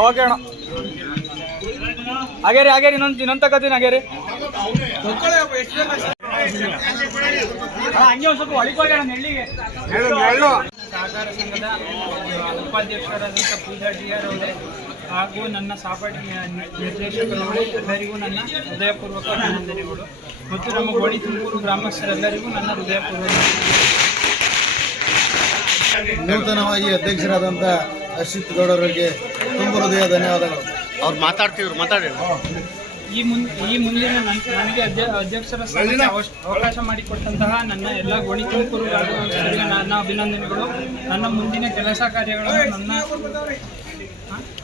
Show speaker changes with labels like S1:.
S1: Okay ಅಣ್ಣ. ಹಾಗೇರಿ ರೀ ಹಾಗೆ ರೀ ಇನ್ನೊಂದು ಇನ್ನೊಂದು ತಗೋತೀನಿ ಹಾಗೆ ರೀ ಹಂಗೆ ಒಂದು ಸ್ವಲ್ಪ ಒಳಗೆ ಹೋಗೋಣ ನೆಳ್ಳಿಗೆ. ಸಹಕಾರ ಸಂಘದ ಉಪಾಧ್ಯಕ್ಷರಾದಂಥ ಪೂಜಾ ಡಿ ಆರ್ ಅವರೇ ಹಾಗೂ ನನ್ನ ಸಹಪಾಠಿ ನಿರ್ದೇಶಕರು ಎಲ್ಲರಿಗೂ ನನ್ನ ಹೃದಯಪೂರ್ವಕ ಅಭಿನಂದನೆಗಳು. ಮತ್ತು ನಮ್ಮ ಗೋಣಿ ತುಮಕೂರು ಗ್ರಾಮಸ್ಥರೆಲ್ಲರಿಗೂ ನನ್ನ ಹೃದಯಪೂರ್ವಕ
S2: ನೂತನವಾಗಿ ಅಧ್ಯಕ್ಷರಾದಂಥ ಅಶ್ವಿತ್ ಗೌಡರಿಗೆ ತುಂಬ ಹೃದಯ ಧನ್ಯವಾದಗಳು.
S3: ಅವ್ರು ಮಾತಾಡ್ತಿದ್ರು ಮಾತಾಡಿ
S1: ಈ ಮುನ್ ಈ ಮುಂದಿನ ನಂತರ ನನಗೆ ಅಧ್ಯ ಅಧ್ಯಕ್ಷರ ಸ್ಥಾನಕ್ಕೆ ಅವಶ್- ಅವಕಾಶ ಮಾಡಿಕೊಟ್ಟಂತಹ ನನ್ನ ಎಲ್ಲ ಗೋಣಿ ತುಮಕೂರು ಗ್ರಾಮಸ್ಥರಿಗೆ ನನ್ನ ಅಭಿನಂದನೆಗಳು. ನನ್ನ ಮುಂದಿನ ಕೆಲಸ ಕಾರ್ಯಗಳನ್ನು ನನ್ನ